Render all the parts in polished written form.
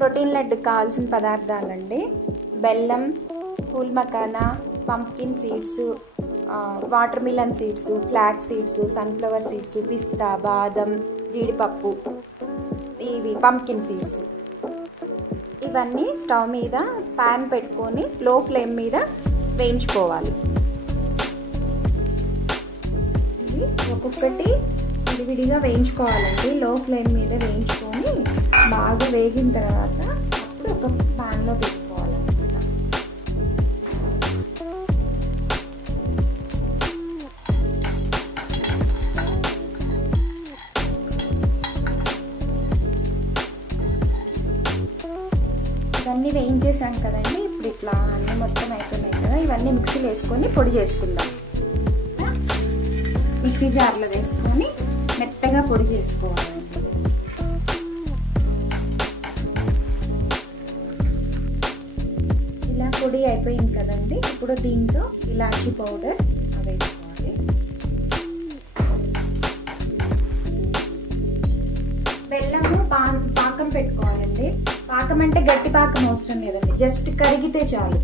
Protein లడ్డుకి కావాల్సిన పదార్థాలండి: బెల్లం, phool makhana, pumpkin seeds, watermelon seeds, flax seeds, sunflower seeds, పిస్తా, బాదం, జీడిపప్పు, ఇవి పంప్కిన్ సీడ్స్. ఇవన్నీ స్టవ్ మీద ప్యాన్ పెట్టుకొని లో ఫ్లేమ్ మీద వేయించుకోవాలి. ఇవి ఒక్కొక్కటి విడివిడిగా వేయించుకోవాలండి. లో ఫ్లేమ్ మీద వేయించుకొని బాగా వేగిన తర్వాత అప్పుడు ఒక ప్యాన్లో తీసుకోవాలన్నమాట. ఇవన్నీ వేయించేసాం కదండి. ఇప్పుడు ఇట్లా అన్నీ మొత్తం అయిపోయినాయి కదా, ఇవన్నీ మిక్సీలో వేసుకొని పొడి చేసుకుందాం. మిక్సీ జార్లో వేసుకొని మెత్తగా పొడి చేసుకోవాలండి. ఇలా పొడి అయిపోయింది కదండి. ఇప్పుడు దీంట్లో ఇలాచీ పౌడర్ వేసుకోవాలి. బెల్లము పాకం పెట్టుకోవాలండి. పాకం అంటే గట్టి పాకం అవసరం లేదండి, జస్ట్ కరిగితే చాలు.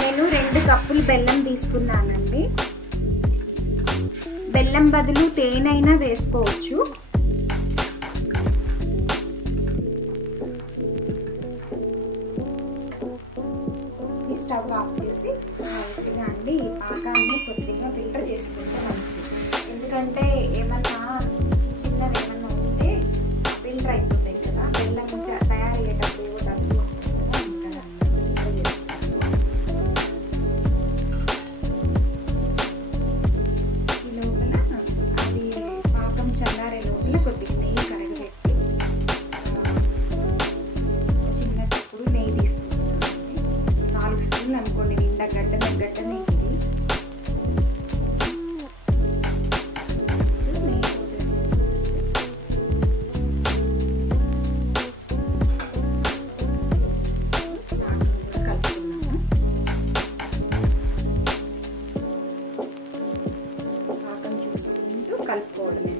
నేను 2 కప్పులు బెల్లం తీసుకున్నానండి. బెల్లం బదులు తేనైనా వేసుకోవచ్చు. స్టవ్ ఆఫ్ చేసి లైట్గా అండి ఈ పాకాన్ని కొద్దిగా ఫిల్టర్ చేసుకుంటే మంచిది. ఎందుకంటే ఏమన్నా చిన్నవి ఏమన్నా ఉంటే ఫిల్టర్ అయిపోతాయి కదా, బెల్లం తయారయ్యేటప్పుడు ఏవో డస్ట్ వస్తాయి కదా, ఇంకా ఫిల్టర్ చేసుకుంటాము. ఈ లోపల అది పాకం చల్లారే లోపల కొద్దిగా నెయ్యి కరగబెట్టి చిన్న కప్పుడు నెయ్యి తీసుకుంటామండి. 4 స్పూన్లు అనుకోండి, నిండా గడ్డ నెయ్యి. కలుపుకోవడమే.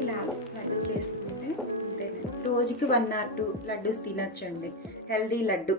ఇలా లడ్డు చేసుకుంటే అంతేనండి. రోజుకి 1 or 2 లడ్డూస్ తినచ్చండి. హెల్దీ లడ్డు.